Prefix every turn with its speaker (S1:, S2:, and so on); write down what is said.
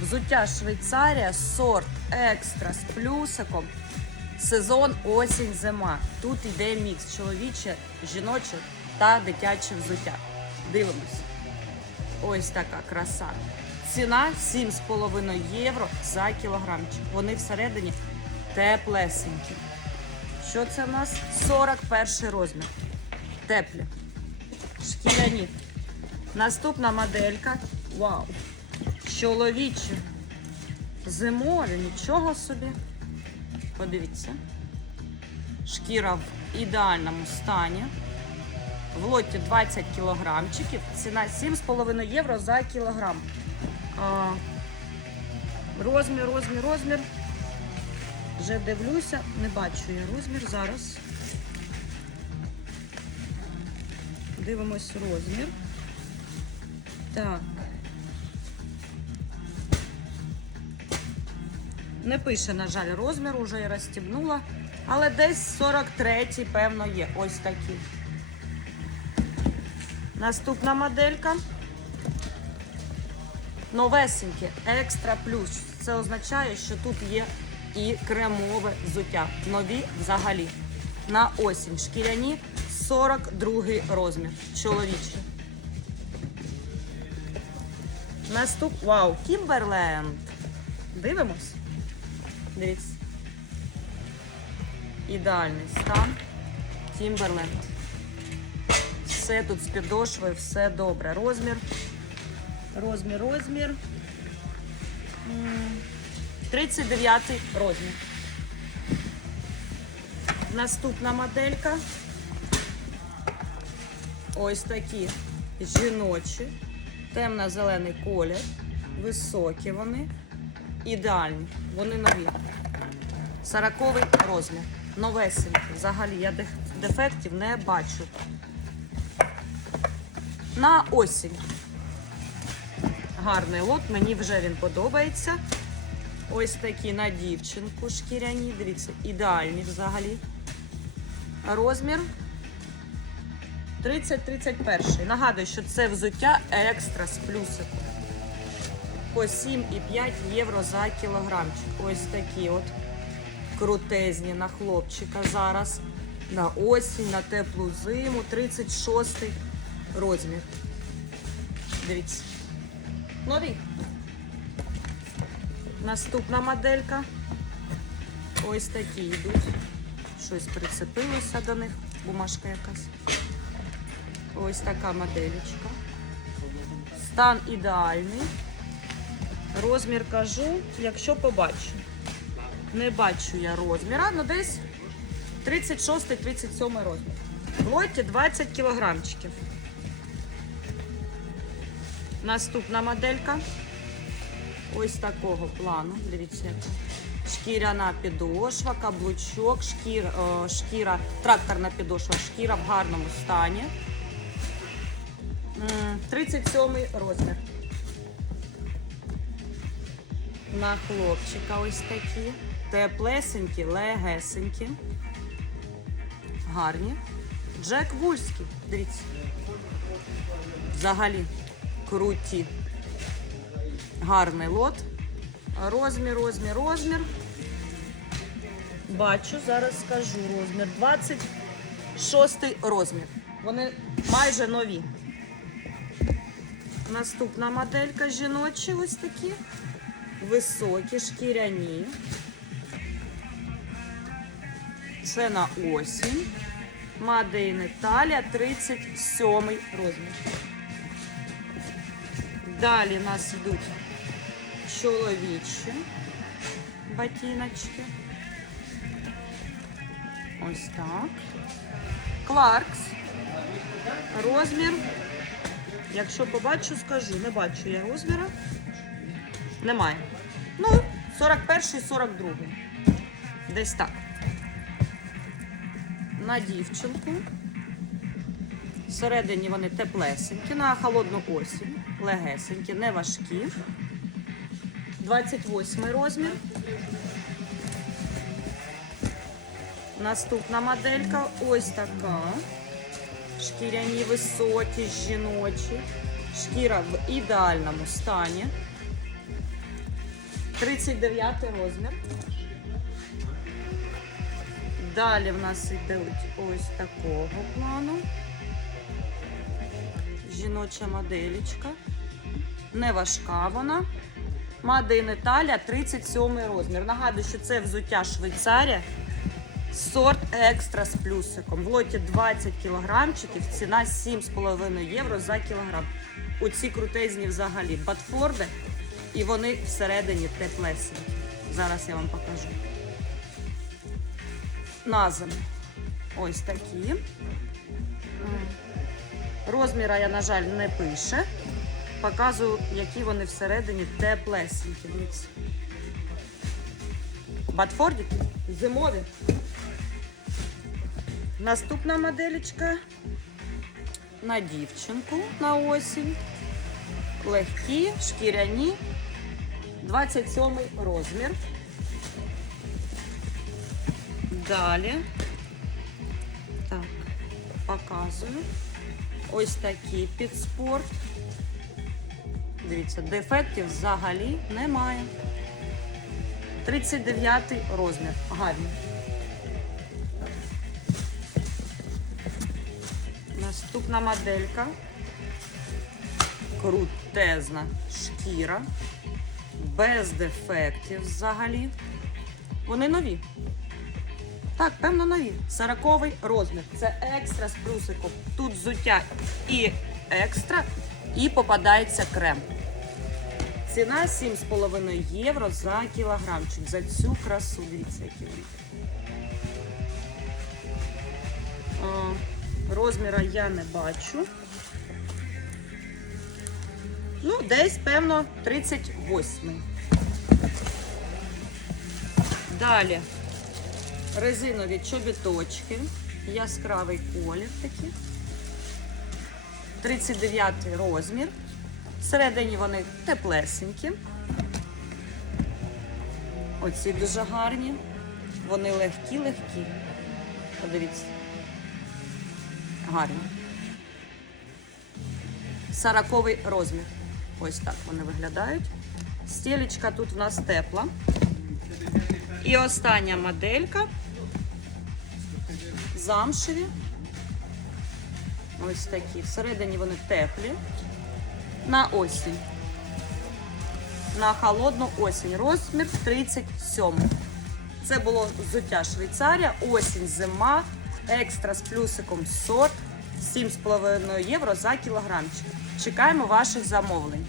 S1: Взуття Швейцарія, сорт екстра з плюсиком. Сезон осінь, зима. Тут йде мікс чоловіче, жіноче та дитяче взуття. Дивимось. Ось така краса. Ціна 7,5 євро за кілограмчик. Вони всередині теплесенькі. Що це в нас? 41 розмір. Теплі. Шкіряні. Наступна моделька. Вау! Чоловічі. Зимові, нічого собі. Подивіться. Шкіра в ідеальному стані. В лоті 20 кілограмчиків. Ціна 7,5 євро за кілограм. А, розмір, розмір, розмір. Вже дивлюся, не бачу я розмір зараз. Дивимось розмір. Так. Не пише, на жаль, розмір, уже я розстібнула. Але десь 43-й, певно, є. Ось такі. Наступна моделька. Новесенькі, екстра плюс. Це означає, що тут є і кремове взуття. Нові взагалі. На осінь. Шкіряні 42 розмір. Чоловічі. Наступ. Вау, Кімберленд. Дивимось. Дивіться. Ідеальний стан. Тімберленд. Все тут з підошвою, все добре. Розмір. Розмір, розмір. М, 39 розмір. Наступна моделька. Ось такі жіночі. Темно-зелений колір. Високі вони. Ідеальні. Вони нові. 40 розмір. Новесенький. Взагалі я дефектів не бачу. На осінь. Гарний лот, мені вже він подобається. Ось такі на дівчинку шкіряні. Дивіться, ідеальні взагалі. Розмір 30-31. Nагадую, що це взуття екстра з плюсиком. По 7,5 євро за кілограмчик. Ось такі от крутезні на хлопчика зараз. На осінь, на теплу зиму. 36 розмір. Дивіться. Нові. Наступна моделька. Ось такі йдуть. Щось прицепилося до них. Бумажка якась. Ось така моделечка. Стан ідеальний. Розмір кажу, якщо побачу. Не бачу я розміра, ну десь 36-37 розмір. В лоті 20 кілограмчиків. Наступна моделька. Ось такого плану. Дивіться, яка. Шкіряна підошва, каблучок, шкіра, о, шкіра, тракторна підошва, шкіра в гарному стані. 37 розмір. На хлопчика ось такі. Теплесенькі, легесенькі. Гарні. Джек Вульський. Дивіться. Взагалі круті. Гарний лот. Розмір, розмір, розмір. Бачу, зараз скажу розмір. 26 розмір. Вони майже нові. Наступна моделька жіночі ось такі. Високі, шкіряні. Це на осінь. Мадейн Італія, 37 розмір. Далі у нас йдуть чоловічі ботиночки. Ось так. Кларкс. Розмір. Якщо побачу, скажу. Не бачу я розміра. Немає. Ну, 41 42 Десь так. На дівчинку. Всередині вони теплесенькі, на холодну осінь, легесенькі, не важкі. 28 розмір. Наступна моделька ось така. Шкіряні високі, жіночі. Шкіра в ідеальному стані. 39 розмір. Далі в нас йдуть ось такого плану. Жіноча моделічка. Не важка вона. Мадин Італія, 37 розмір. Нагадую, що це взуття Швейцарія. Сорт екстра з плюсиком. В лоті 20 кілограмчиків, ціна 7,5 євро за кілограм. Оці крутезні взагалі батфорди, і вони всередині теплесенькі. Зараз я вам покажу. Назви. Ось такі. Розміра я, на жаль, не пише. Показую, які вони всередині теплесенькі. Батфордики зимові. Наступна моделечка на дівчинку на осінь. Легкі, шкіряні, 27 розмір. Далі. Так, показую. Ось такий під спорт. Дивіться, дефектів взагалі немає. 39 розмір. Гарний. Наступна моделька. Крутезна шкіра. Без дефектів взагалі. Вони нові. Так, певно, нові. 40 розмір. Це екстра з плюсиком. Тут взуття і екстра, і попадається крем. Ціна 7,5 євро за кілограмчик. За цю красу. Дивіться, які вони. Розміра я не бачу. Ну, десь, певно, 38. Далі резинові чобіточки. Яскравий колір такий. 39 розмір. Всередині вони теплесенькі. Оці дуже гарні. Вони легкі-легкі. Подивіться. Гарні. Сороковий розмір. Ось так вони виглядають. Стілечка тут в нас тепла. І остання моделька. Замшеві. Ось такі. Всередині вони теплі. На осінь. На холодну осінь. Розмір 37. Це було взуття Швейцарія, осінь, зима, екстра з плюсиком сорт, 7,5 євро за кілограмчик. Чекаємо ваших замовлень.